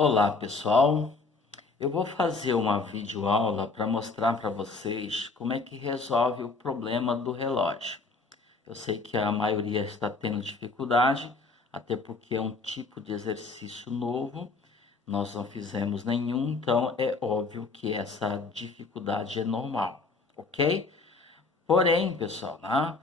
Olá pessoal, eu vou fazer uma videoaula para mostrar para vocês como é que resolve o problema do relógio. Eu sei que a maioria está tendo dificuldade, até porque é um tipo de exercício novo, nós não fizemos nenhum, então é óbvio que essa dificuldade é normal, ok? Porém, pessoal, né,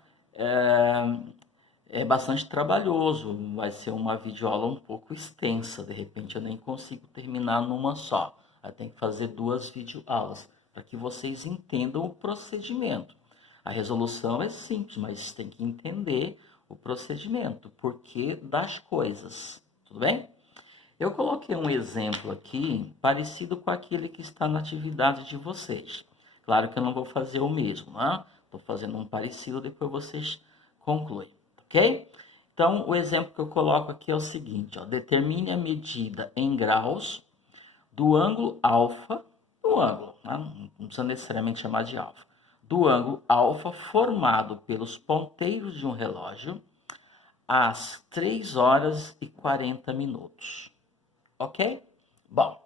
é bastante trabalhoso, vai ser uma videoaula um pouco extensa, de repente eu nem consigo terminar numa só. Eu tenho que fazer duas videoaulas para que vocês entendam o procedimento. A resolução é simples, mas tem que entender o procedimento, o porquê das coisas, tudo bem? Eu coloquei um exemplo aqui parecido com aquele que está na atividade de vocês. Claro que eu não vou fazer o mesmo, né? Estou fazendo um parecido, depois vocês concluem, ok? Então, o exemplo que eu coloco aqui é o seguinte, ó, determine a medida em graus do ângulo alfa, do ângulo, né? Não precisa necessariamente chamar de alfa, do ângulo alfa formado pelos ponteiros de um relógio às 3 horas e 40 minutos. Ok? Bom,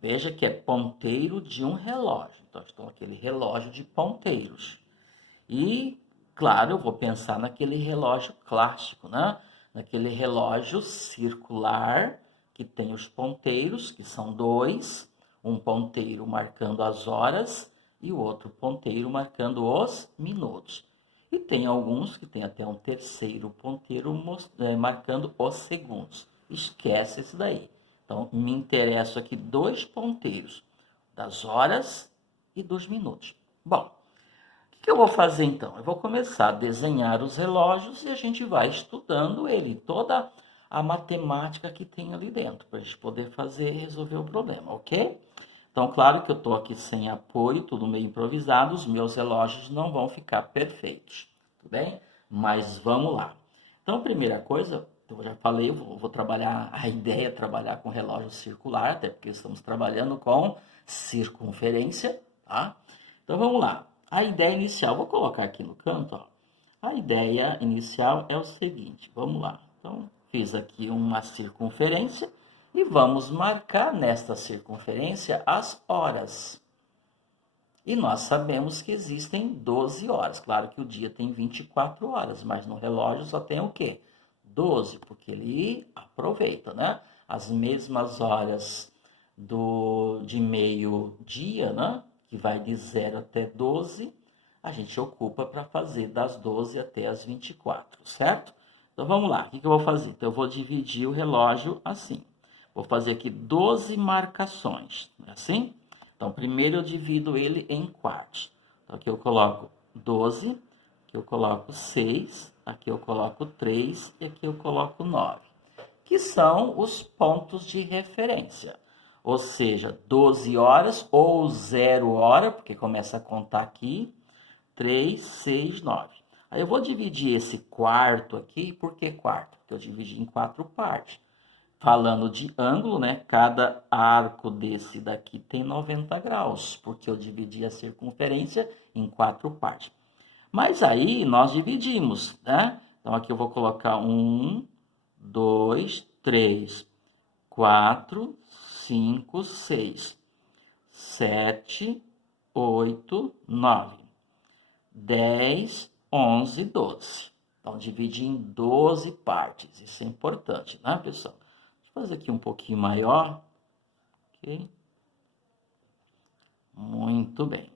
veja que é ponteiro de um relógio. Então, estou aquele relógio de ponteiros. E, claro, eu vou pensar naquele relógio clássico, né? Naquele relógio circular que tem os ponteiros, que são dois, um ponteiro marcando as horas e o outro ponteiro marcando os minutos. E tem alguns que tem até um terceiro ponteiro marcando os segundos. Esquece esse daí. Então, me interessam aqui dois ponteiros, das horas e dos minutos. Bom, o que eu vou fazer então? Eu vou começar a desenhar os relógios e a gente vai estudando ele, toda a matemática que tem ali dentro, para a gente poder fazer e resolver o problema, ok? Então, claro que eu estou aqui sem apoio, tudo meio improvisado, os meus relógios não vão ficar perfeitos, tudo bem? Mas vamos lá. Então, a primeira coisa, eu já falei, eu vou trabalhar, a ideia é trabalhar com relógio circular, até porque estamos trabalhando com circunferência, tá? Então, vamos lá. A ideia inicial, vou colocar aqui no canto, ó. A ideia inicial é o seguinte, vamos lá. Então, fiz aqui uma circunferência e vamos marcar nesta circunferência as horas. E nós sabemos que existem 12 horas. Claro que o dia tem 24 horas, mas no relógio só tem o quê? 12, porque ele aproveita, né? As mesmas horas de meio-dia, né? Que vai de 0 até 12, a gente ocupa para fazer das 12 até as 24, certo? Então vamos lá, o que eu vou fazer? Então eu vou dividir o relógio assim. Vou fazer aqui 12 marcações, não é assim? Então primeiro eu divido ele em quartos. Então aqui eu coloco 12, aqui eu coloco 6, aqui eu coloco 3 e aqui eu coloco 9, que são os pontos de referência. Ou seja, 12 horas ou 0 hora, porque começa a contar aqui, 3, 6, 9. Aí eu vou dividir esse quarto aqui, por que quarto? Porque eu dividi em 4 partes. Falando de ângulo, né? Cada arco desse daqui tem 90 graus, porque eu dividi a circunferência em 4 partes. Mas aí nós dividimos, né? Então aqui eu vou colocar 1, 2, 3, 4, 5, 6, 7, 8, 9, 10, 11, 12. Então, divide em 12 partes. Isso é importante, né, pessoal? Deixa eu fazer aqui um pouquinho maior. Ok? Muito bem.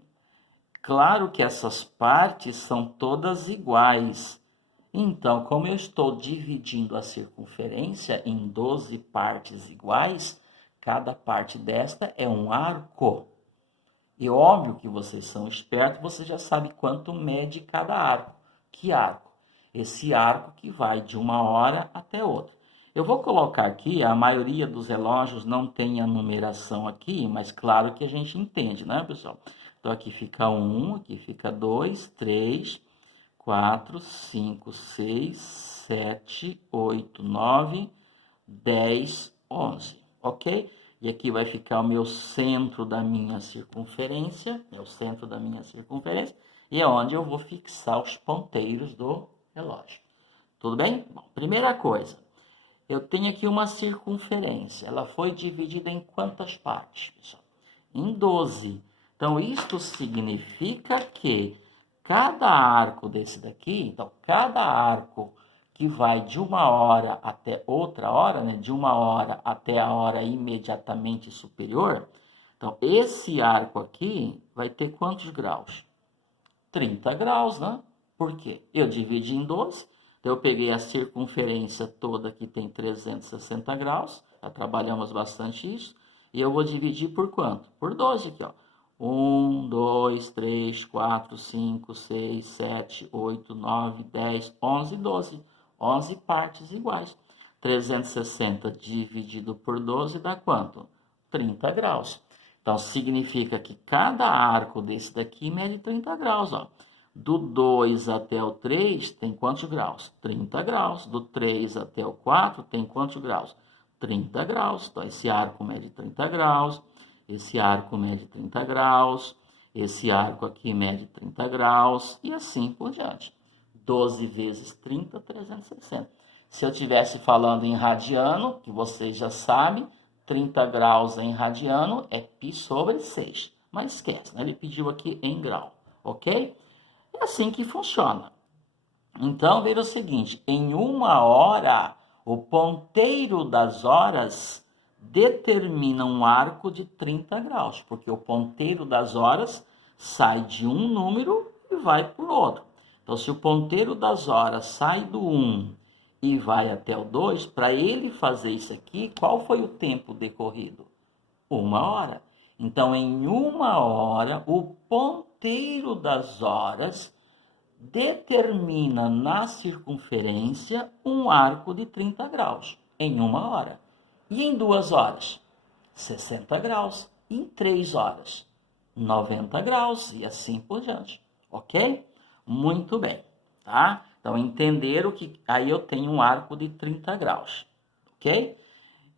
Claro que essas partes são todas iguais. Então, como eu estou dividindo a circunferência em 12 partes iguais, cada parte desta é um arco. E óbvio que vocês são espertos, você já sabe quanto mede cada arco. Que arco? Esse arco que vai de uma hora até outra. Eu vou colocar aqui, a maioria dos relógios não tem a numeração aqui, mas claro que a gente entende, né, pessoal? Então aqui fica 1, aqui fica 2, 3, 4, 5, 6, 7, 8, 9, 10, 11, ok? E aqui vai ficar o meu centro da minha circunferência, é o centro da minha circunferência, e é onde eu vou fixar os ponteiros do relógio. Tudo bem? Bom, primeira coisa, Eu tenho aqui uma circunferência. Ela foi dividida em quantas partes, pessoal? Em 12. Então, isto significa que cada arco desse daqui, então, cada arco que vai de uma hora até outra hora, né? De uma hora até a hora imediatamente superior, então, esse arco aqui vai ter quantos graus? 30 graus, né? Por quê? Eu dividi em 12, então eu peguei a circunferência toda que tem 360 graus, já trabalhamos bastante isso, e eu vou dividir por quanto? Por 12 aqui, ó. 1, 2, 3, 4, 5, 6, 7, 8, 9, 10, 11, 12. 11 partes iguais. 360 dividido por 12 dá quanto? 30 graus. Então, significa que cada arco desse daqui mede 30 graus, ó. Do 2 até o 3 tem quantos graus? 30 graus. Do 3 até o 4 tem quantos graus? 30 graus. Então, esse arco mede 30 graus. Esse arco mede 30 graus. Esse arco aqui mede 30 graus. E assim por diante. 12 vezes 30, 360. Se eu estivesse falando em radiano, que vocês já sabem, 30 graus em radiano é π sobre 6. Mas esquece, né? Ele pediu aqui em grau, ok? É assim que funciona. Então, veja o seguinte, em uma hora, o ponteiro das horas determina um arco de 30 graus, porque o ponteiro das horas sai de um número e vai por outro. Então, se o ponteiro das horas sai do 1 e vai até o 2, para ele fazer isso aqui, qual foi o tempo decorrido? 1 hora. Então, em 1 hora, o ponteiro das horas determina na circunferência um arco de 30 graus em 1 hora. E em 2 horas? 60 graus. E em 3 horas? 90 graus e assim por diante. Ok? Muito bem. Tá? Então, entenderam que aí eu tenho um arco de 30 graus. Ok?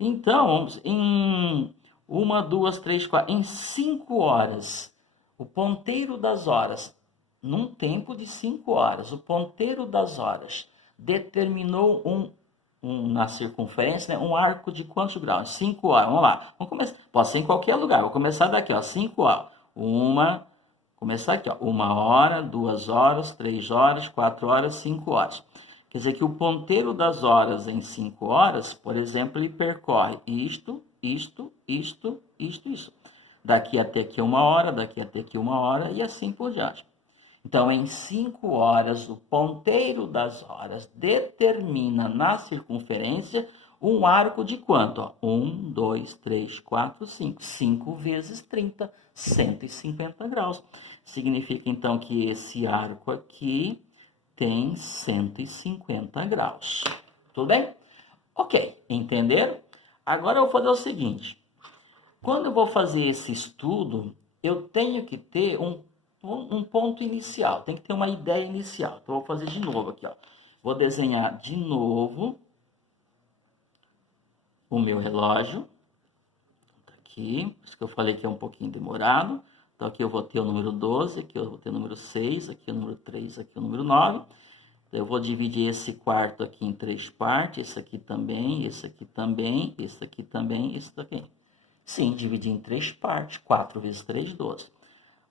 Então, em 1, 2, 3, 4, em 5 horas, o ponteiro das horas, num tempo de 5 horas, o ponteiro das horas determinou na circunferência, né, um arco de quantos graus? 5 horas. Vamos lá. Vamos começar. Pode ser em qualquer lugar. Vou começar daqui, ó. 5 horas. Começar aqui, ó. 1 hora, 2 horas, 3 horas, 4 horas, 5 horas. Quer dizer que o ponteiro das horas em 5 horas, por exemplo, ele percorre isto. Daqui até aqui 1 hora, daqui até aqui 1 hora e assim por diante. Então, em 5 horas, o ponteiro das horas determina na circunferência um arco de quanto? 1, 2, 3, 4, 5. 5 vezes 30, 150 graus. Significa, então, que esse arco aqui tem 150 graus. Tudo bem? Ok, entenderam? Agora eu vou fazer o seguinte. Quando eu vou fazer esse estudo, eu tenho que ter um ponto inicial, tem que ter uma ideia inicial. Então, eu vou fazer de novo aqui, ó. Vou desenhar de novo o meu relógio. Tá aqui, por isso que eu falei que é um pouquinho demorado. Então, aqui eu vou ter o número 12, aqui eu vou ter o número 6, aqui o número 3, aqui o número 9. Então, eu vou dividir esse quarto aqui em 3 partes, esse aqui também, esse aqui também, esse aqui também, esse também. Sim, dividir em 3 partes, 4 vezes 3, 12.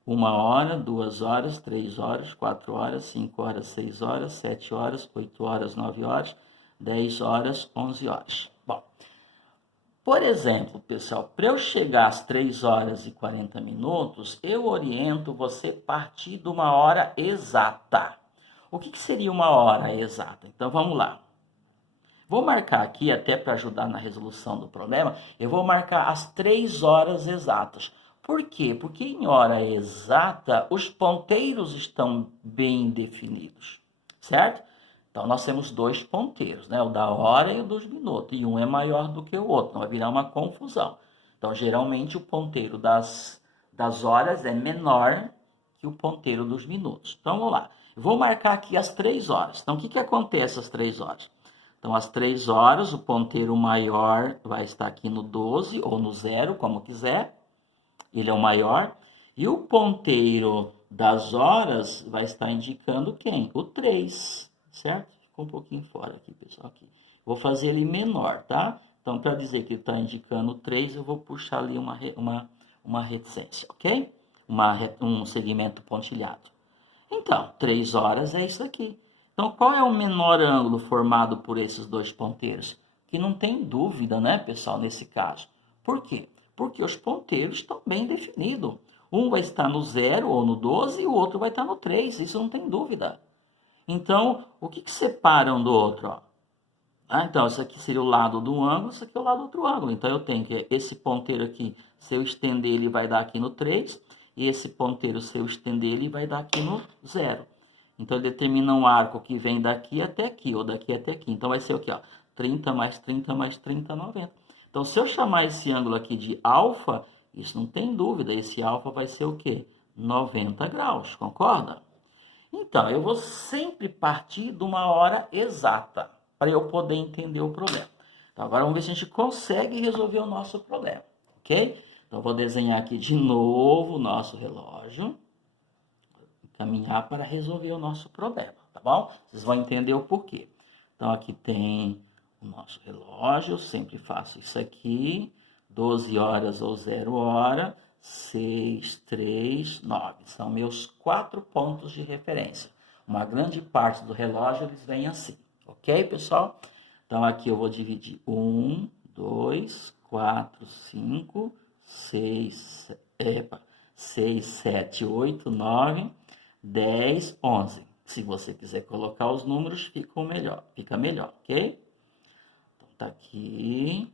1 hora, 2 horas, 3 horas, 4 horas, 5 horas, 6 horas, 7 horas, 8 horas, 9 horas, 10 horas, 11 horas. Bom, por exemplo, pessoal, para eu chegar às 3 horas e 40 minutos, eu oriento você partir de uma hora exata. O que seria uma hora exata? Então, vamos lá. Vou marcar aqui, até para ajudar na resolução do problema, eu vou marcar as 3 horas exatas. Por quê? Porque em hora exata, os ponteiros estão bem definidos, certo? Então, nós temos 2 ponteiros, né? O da hora e o dos minutos, e um é maior do que o outro, não vai virar uma confusão. Então, geralmente, o ponteiro das horas é menor que o ponteiro dos minutos. Então, vamos lá. Eu vou marcar aqui as 3 horas. Então, o que acontece às 3 horas? Então, às 3 horas, o ponteiro maior vai estar aqui no 12 ou no 0, como quiser. Ele é o maior. E o ponteiro das horas vai estar indicando quem? O 3, certo? Ficou um pouquinho fora aqui, pessoal. Aqui. Vou fazer ele menor, tá? Então, para dizer que está indicando 3, eu vou puxar ali uma reticência, ok? Um segmento pontilhado. Então, 3 horas é isso aqui. Então, qual é o menor ângulo formado por esses dois ponteiros? Que não tem dúvida, né, pessoal, nesse caso. Por quê? Porque os ponteiros estão bem definidos. Um vai estar no 0 ou no 12 e o outro vai estar no 3. Isso não tem dúvida. Então, o que separa um do outro? Ó? Então, isso aqui seria o lado do ângulo, isso aqui é o lado do outro ângulo. Então, eu tenho que esse ponteiro aqui, se eu estender, ele vai dar aqui no 3. E esse ponteiro, se eu estender, ele vai dar aqui no 0. Então, ele determina um arco que vem daqui até aqui, ou daqui até aqui. Então, vai ser o quê? Ó? 30 mais 30 mais 30, 90. Então, se eu chamar esse ângulo aqui de alfa, isso não tem dúvida. Esse alfa vai ser o quê? 90 graus, concorda? Então, eu vou sempre partir de uma hora exata, para eu poder entender o problema. Então, agora vamos ver se a gente consegue resolver o nosso problema, ok? Então, eu vou desenhar aqui de novo o nosso relógio, caminhar para resolver o nosso problema, tá bom? Vocês vão entender o porquê. Então, aqui tem o nosso relógio, eu sempre faço isso aqui, 12 horas ou 0 hora, 6, 3, 9. São meus 4 pontos de referência. Uma grande parte do relógio, eles vêm assim. Ok, pessoal? Então, aqui eu vou dividir 1, 2, 4, 5, 6, 7, 8, 9, 10, 11. Se você quiser colocar os números, fica melhor, ok? Então, tá aqui.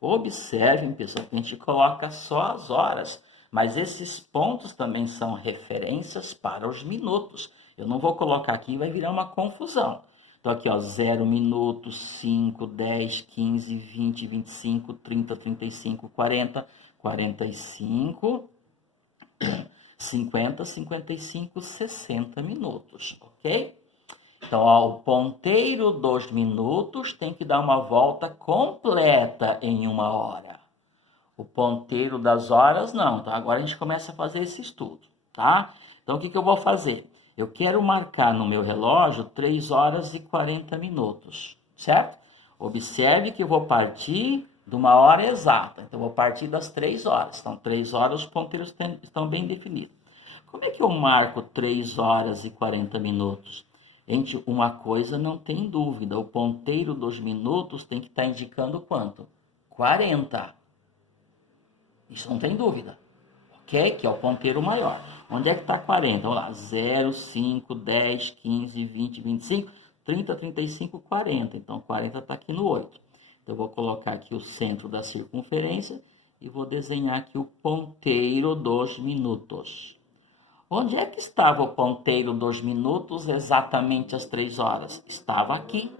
Observem, pessoal, que a gente coloca só as horas, mas esses pontos também são referências para os minutos. Eu não vou colocar aqui, vai virar uma confusão. Então, aqui, ó, 0 minutos, 5, 10, 15, 20, 25, 30, 35, 40, 45, 50, 55, 60 minutos, ok? Então, ó, o ponteiro dos minutos tem que dar uma volta completa em 1 hora. O ponteiro das horas, não. Então, agora a gente começa a fazer esse estudo, tá? Então, o que eu vou fazer? Eu quero marcar no meu relógio 3 horas e 40 minutos, certo? Observe que eu vou partir de uma hora exata. Então, eu vou partir das 3 horas. Então, 3 horas, os ponteiros estão bem definidos. Como é que eu marco 3 horas e 40 minutos? Gente, uma coisa não tem dúvida, o ponteiro dos minutos tem que estar indicando quanto? 40. Isso não tem dúvida, ok? Que é o ponteiro maior. Onde é que está 40? Vamos lá, 0, 5, 10, 15, 20, 25, 30, 35, 40. Então, 40 está aqui no 8. Então, eu vou colocar aqui o centro da circunferência e vou desenhar aqui o ponteiro dos minutos. Onde é que estava o ponteiro dos minutos exatamente às 3 horas? Estava aqui.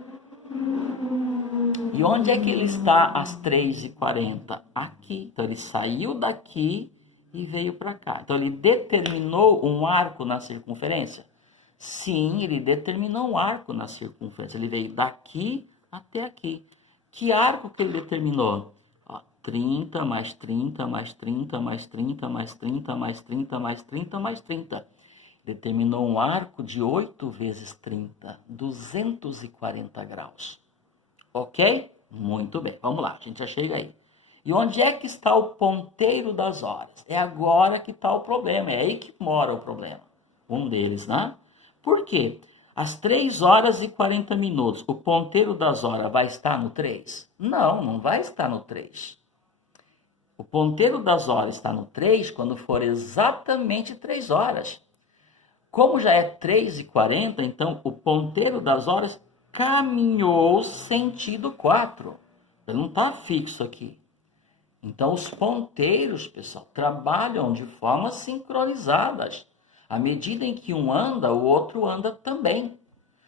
E onde é que ele está às 3h40? Aqui. Então, ele saiu daqui e veio para cá. Então, ele determinou um arco na circunferência? Sim, ele determinou um arco na circunferência. Ele veio daqui até aqui. Que arco que ele determinou? 30 mais 30 mais 30 mais 30 mais 30 mais 30 mais 30 mais 30. Determinou um arco de 8 vezes 30, 240 graus. Ok? Muito bem, vamos lá, a gente já chega aí. E onde é que está o ponteiro das horas? É agora que está o problema, é aí que mora o problema. Um deles, né? Por quê? Às 3 horas e 40 minutos, o ponteiro das horas vai estar no 3? Não, não vai estar no 3. O ponteiro das horas está no 3 quando for exatamente 3 horas. Como já é 3h40, então o ponteiro das horas caminhou sentido 4. Ele não está fixo aqui. Então os ponteiros, pessoal, trabalham de forma sincronizadas. À medida em que um anda, o outro anda também.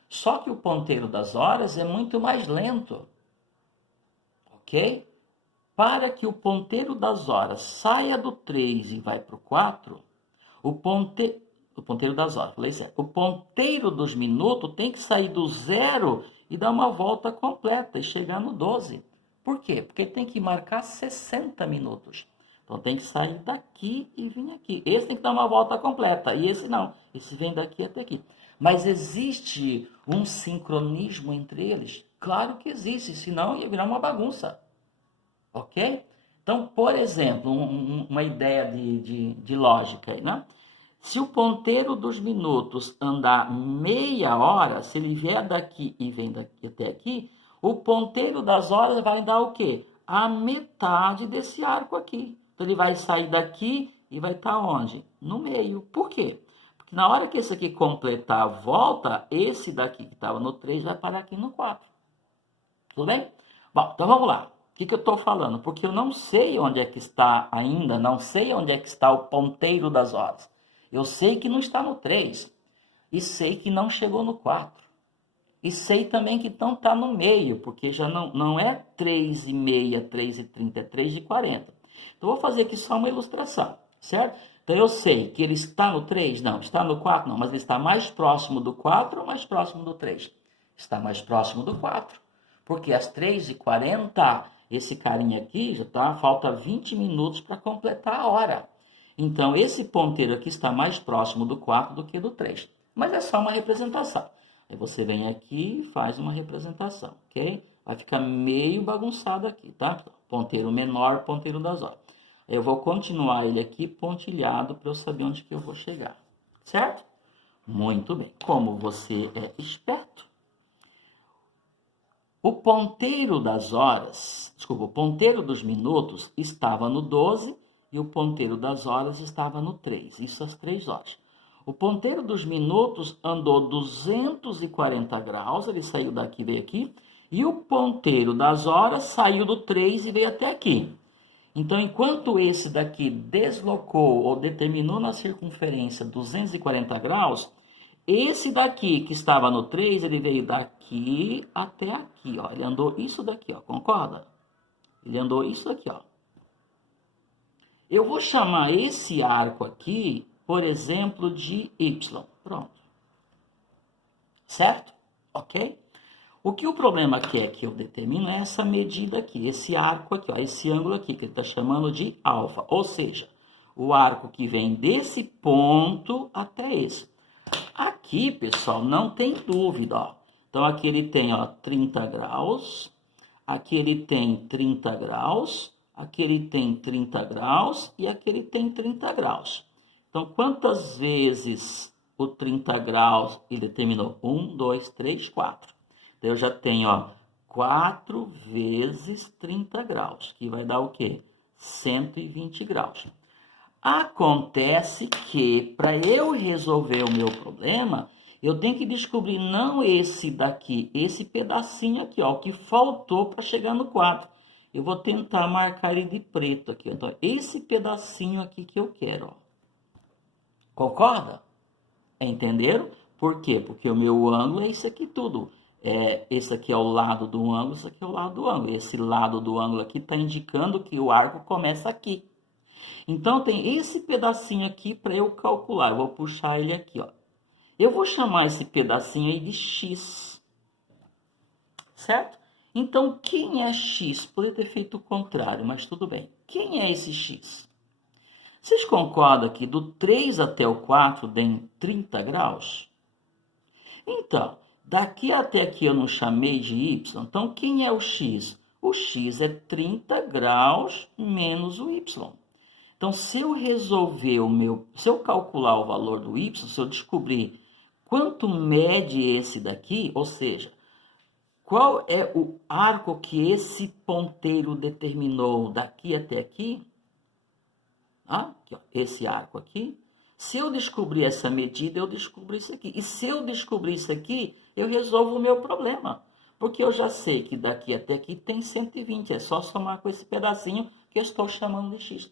Só que o ponteiro das horas é muito mais lento. Ok? Para que o ponteiro das horas saia do 3 e vai para o 4, o ponteiro das horas, falei certo. O ponteiro dos minutos tem que sair do 0 e dar uma volta completa e chegar no 12. Por quê? Porque tem que marcar 60 minutos. Então tem que sair daqui e vir aqui. Esse tem que dar uma volta completa e esse não. Esse vem daqui até aqui. Mas existe um sincronismo entre eles? Claro que existe, senão ia virar uma bagunça. Ok? Então, por exemplo, uma ideia de lógica aí, né? Se o ponteiro dos minutos andar meia hora, se ele vier daqui e vem daqui até aqui, o ponteiro das horas vai dar o quê? A metade desse arco aqui. Então ele vai sair daqui e vai estar onde? No meio. Por quê? Porque na hora que esse aqui completar a volta, esse daqui que estava no 3 vai parar aqui no 4. Tudo bem? Bom, então vamos lá. O que eu estou falando? Porque eu não sei onde é que está ainda, não sei onde é que está o ponteiro das horas. Eu sei que não está no 3. E sei que não chegou no 4. E sei também que não está no meio, porque já não é 3,5, 3,30, é 3,40. Então, vou fazer aqui só uma ilustração, certo? Então, eu sei que ele está no 3? Não. Está no 4? Não. Mas ele está mais próximo do 4 ou mais próximo do 3? Está mais próximo do 4. Porque às 3h40, esse carinha aqui já tá, falta 20 minutos para completar a hora. Então, esse ponteiro aqui está mais próximo do 4 do que do 3. Mas é só uma representação. Aí você vem aqui e faz uma representação, ok? Vai ficar meio bagunçado aqui, tá? Ponteiro menor, ponteiro das horas. Eu vou continuar ele aqui pontilhado para eu saber onde que eu vou chegar, certo? Muito bem. Como você é esperto, o ponteiro das horas, desculpa, o ponteiro dos minutos estava no 12 e o ponteiro das horas estava no 3. Isso às 3 horas. O ponteiro dos minutos andou 240 graus, ele saiu daqui e veio aqui. E o ponteiro das horas saiu do 3 e veio até aqui. Então, enquanto esse daqui deslocou ou determinou na circunferência 240 graus, esse daqui que estava no 3, ele veio daqui até aqui, ó. Ele andou isso daqui, ó, concorda? Ele andou isso daqui, ó. Eu vou chamar esse arco aqui, por exemplo, de Y. Pronto. Certo? Ok? O que o problema aqui é que eu determino é essa medida aqui, esse arco aqui, ó, esse ângulo aqui, que ele está chamando de alfa. Ou seja, o arco que vem desse ponto até esse. Aqui, pessoal, não tem dúvida, ó. Então, aqui ele tem, ó, 30 graus. Aqui ele tem 30 graus. Aqui ele tem 30 graus. E aqui ele tem 30 graus. Então, quantas vezes o 30 graus ele determinou? 1, 2, 3, 4. Então, eu já tenho, ó, 4 vezes 30 graus, que vai dar o quê? 120 graus. Acontece que, para eu resolver o meu problema, eu tenho que descobrir não esse daqui, esse pedacinho aqui, ó, o que faltou para chegar no 4. Eu vou tentar marcar ele de preto aqui. Então, esse pedacinho aqui que eu quero, ó. Concorda? Entenderam? Por quê? Porque o meu ângulo é isso aqui tudo. Esse aqui é o lado do ângulo, esse aqui é o lado do ângulo. Esse lado do ângulo aqui está indicando que o arco começa aqui. Então, tem esse pedacinho aqui para eu calcular. Eu vou puxar ele aqui, ó. Eu vou chamar esse pedacinho aí de X. Certo? Então, quem é X? Poderia ter feito o contrário, mas tudo bem. Quem é esse X? Vocês concordam que do 3 até o 4 tem 30 graus? Então, daqui até aqui eu não chamei de Y. Então, quem é o X? O X é 30 graus menos o Y. Então, se eu resolver se eu calcular o valor do Y, se eu descobrir quanto mede esse daqui, ou seja, qual é o arco que esse ponteiro determinou daqui até aqui, aqui, ó, esse arco aqui, se eu descobrir essa medida, eu descubro isso aqui. E se eu descobrir isso aqui, eu resolvo o meu problema. Porque eu já sei que daqui até aqui tem 120, é só somar com esse pedacinho que eu estou chamando de X.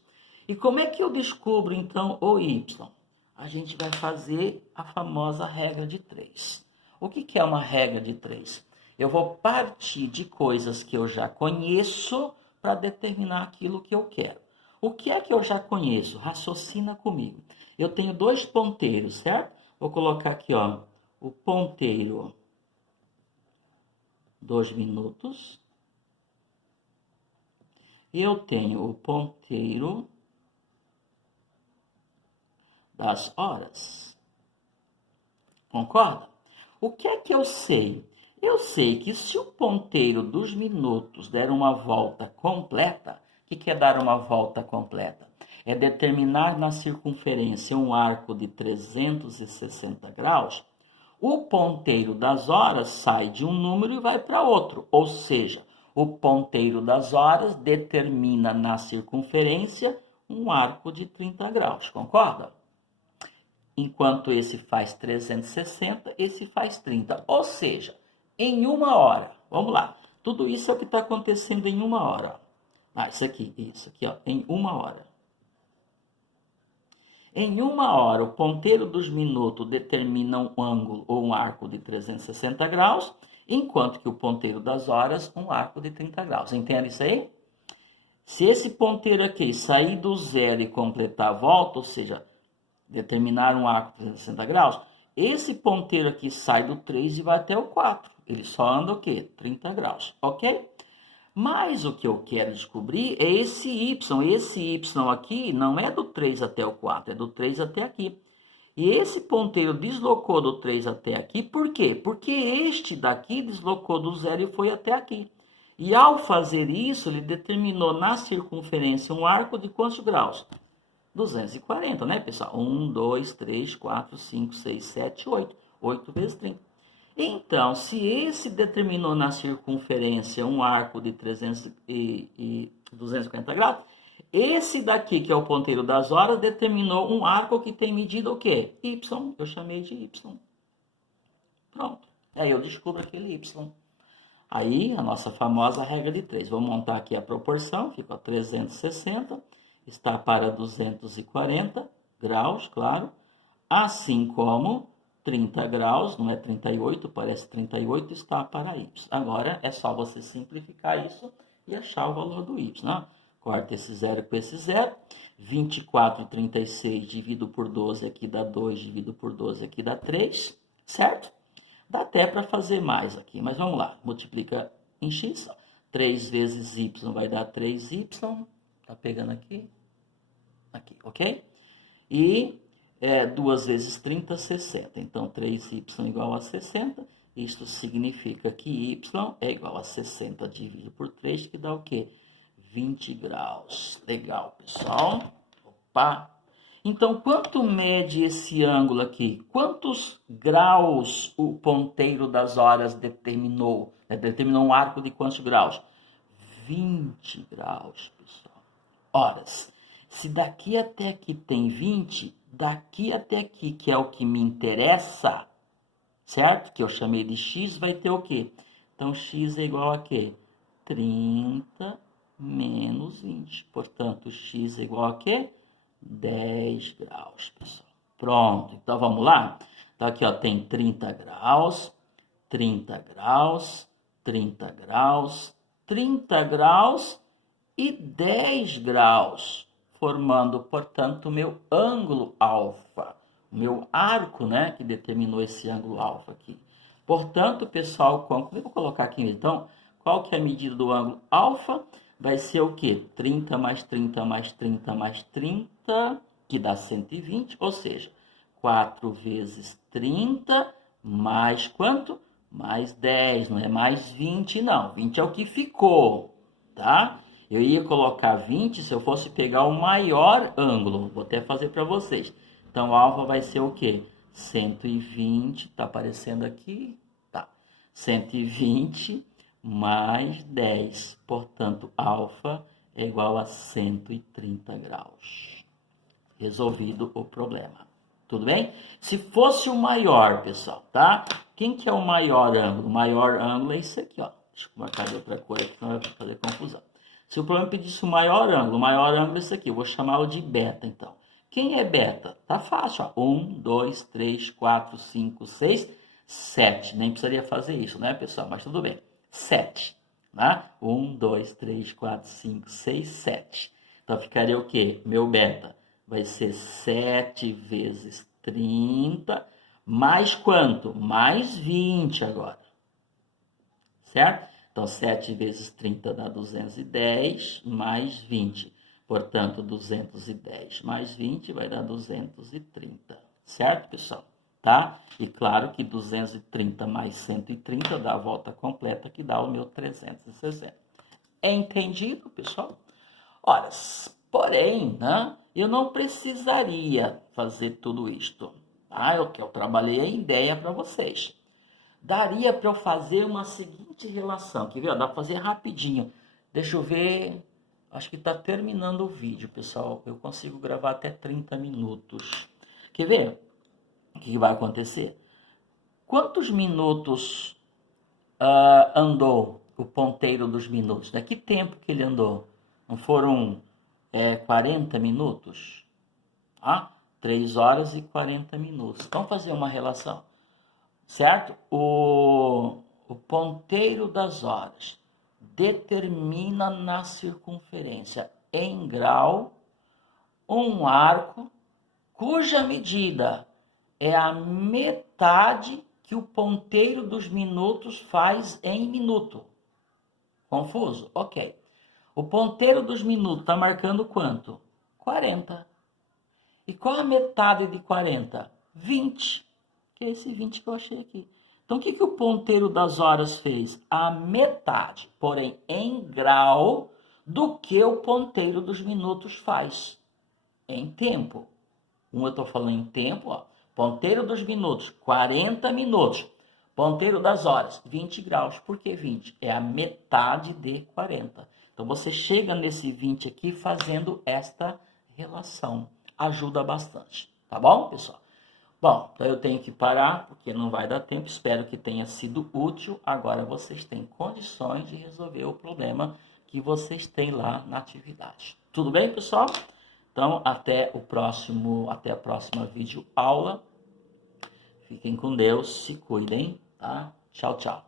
E como é que eu descubro, então, o Y? A gente vai fazer a famosa regra de 3. O que é uma regra de 3? Eu vou partir de coisas que eu já conheço para determinar aquilo que eu quero. O que é que eu já conheço? Raciocina comigo. Eu tenho 2 ponteiros, certo? Vou colocar aqui, ó, o ponteiro 2 minutos. Eu tenho o ponteiro das horas. Concorda? O que é que eu sei? Eu sei que se o ponteiro dos minutos der uma volta completa, o que é dar uma volta completa? É determinar na circunferência um arco de 360 graus. O ponteiro das horas sai de um número e vai para outro, ou seja, o ponteiro das horas determina na circunferência um arco de 30 graus, concorda? Enquanto esse faz 360, esse faz 30. Ou seja, em uma hora. Vamos lá. Tudo isso é o que está acontecendo em uma hora. Isso aqui, ó, em uma hora. Em uma hora, o ponteiro dos minutos determina um ângulo ou um arco de 360 graus, enquanto que o ponteiro das horas, um arco de 30 graus. Entende isso aí? Se esse ponteiro aqui sair do zero e completar a volta, ou seja, determinar um arco de 360 graus, esse ponteiro aqui sai do 3 e vai até o 4. Ele só anda o quê? 30 graus, ok? Mas o que eu quero descobrir é esse y. Esse y aqui não é do 3 até o 4, é do 3 até aqui. E esse ponteiro deslocou do 3 até aqui, por quê? Porque este daqui deslocou do 0 e foi até aqui. E ao fazer isso, ele determinou na circunferência um arco de quantos graus? 240, né, pessoal? 1, 2, 3, 4, 5, 6, 7, 8. 8 vezes 30. Então, se esse determinou na circunferência um arco de 240 graus, esse daqui, que é o ponteiro das horas, determinou um arco que tem medida o quê? Y. Eu chamei de Y. Pronto. Aí eu descubro aquele Y. Aí, a nossa famosa regra de 3. Vou montar aqui a proporção. Fica 360. Está para 240 graus, claro. Assim como 30 graus, não é 38, parece 38, está para y. Agora é só você simplificar isso e achar o valor do y. Né? Corta esse zero com esse zero. 24,36 dividido por 12 aqui dá 2, dividido por 12 aqui dá 3, certo? Dá até para fazer mais aqui, mas vamos lá. Multiplica em x. 3 vezes y vai dar 3y. Tá pegando aqui? Aqui, ok? E 2 vezes 30, 60. Então, 3y igual a 60. Isso significa que y é igual a 60 dividido por 3, que dá o quê? 20 graus. Legal, pessoal. Opa! Então, quanto mede esse ângulo aqui? Quantos graus o ponteiro das horas determinou? Determinou um arco de quantos graus? 20 graus, pessoal. Horas. Se daqui até aqui tem 20, daqui até aqui, que é o que me interessa, certo? Que eu chamei de x, vai ter o quê? Então, x é igual a quê? 30 menos 20. Portanto, x é igual a quê? 10 graus, pessoal. Pronto, então vamos lá? Então aqui, ó, tem 30 graus, 30 graus, 30 graus, 30 graus e 10 graus, formando, portanto, o meu ângulo alfa, o meu arco, né, que determinou esse ângulo alfa aqui. Portanto, pessoal, como eu vou colocar aqui, então, qual que é a medida do ângulo alfa? Vai ser o quê? 30 mais 30 mais 30 mais 30, que dá 120, ou seja, 4 vezes 30 mais quanto? Mais 10, não é mais 20 não. 20 é o que ficou, tá? Eu ia colocar 20 se eu fosse pegar o maior ângulo. Vou até fazer para vocês. Então, alfa vai ser o quê? 120, tá aparecendo aqui? Tá. 120 mais 10. Portanto, alfa é igual a 130 graus. Resolvido o problema. Tudo bem? Se fosse o maior, pessoal, tá? Quem que é o maior ângulo? O maior ângulo é esse aqui, ó. Deixa eu marcar de outra cor aqui, senão vai fazer confusão. Se o problema pedisse o maior ângulo é esse aqui. Eu vou chamá-lo de beta, então. Quem é beta? Tá fácil, ó. 1, 2, 3, 4, 5, 6, 7. Nem precisaria fazer isso, né, pessoal? Mas tudo bem. 7. Né? 1, 2, 3, 4, 5, 6, 7. Então, ficaria o quê? Meu beta vai ser 7 vezes 30, mais quanto? Mais 20 agora. Certo? Então, 7 vezes 30 dá 210, mais 20. Portanto, 210 mais 20 vai dar 230. Certo, pessoal? tá? E claro que 230 mais 130 dá a volta completa, que dá o meu 360. É entendido, pessoal? Ora, porém, né, eu não precisaria fazer tudo isto. Tá? Eu trabalhei a ideia para vocês. Daria para eu fazer uma seguinte relação. Quer ver? Dá para fazer rapidinho. Deixa eu ver. Acho que está terminando o vídeo, pessoal. Eu consigo gravar até 30 minutos. Quer ver? O que vai acontecer? Quantos minutos andou o ponteiro dos minutos? Que tempo que ele andou? Não foram 40 minutos? 3 horas e 40 minutos. Vamos fazer uma relação, certo? O ponteiro das horas determina na circunferência em grau um arco cuja medida é a metade que o ponteiro dos minutos faz em minuto. Confuso? Ok. O ponteiro dos minutos está marcando quanto? 40. E qual a metade de 40? 20. Que é esse 20 que eu achei aqui. Então, o que o ponteiro das horas fez? A metade, porém em grau, do que o ponteiro dos minutos faz em tempo. Eu estou falando em tempo, ó. Ponteiro dos minutos, 40 minutos. Ponteiro das horas, 20 graus. Por que 20? É a metade de 40. Então, você chega nesse 20 aqui fazendo esta relação. Ajuda bastante. Tá bom, pessoal? Bom, então eu tenho que parar, porque não vai dar tempo. Espero que tenha sido útil. Agora vocês têm condições de resolver o problema que vocês têm lá na atividade. Tudo bem, pessoal? Então, até a próxima vídeo aula. Fiquem com Deus, se cuidem, tá? Tchau, tchau.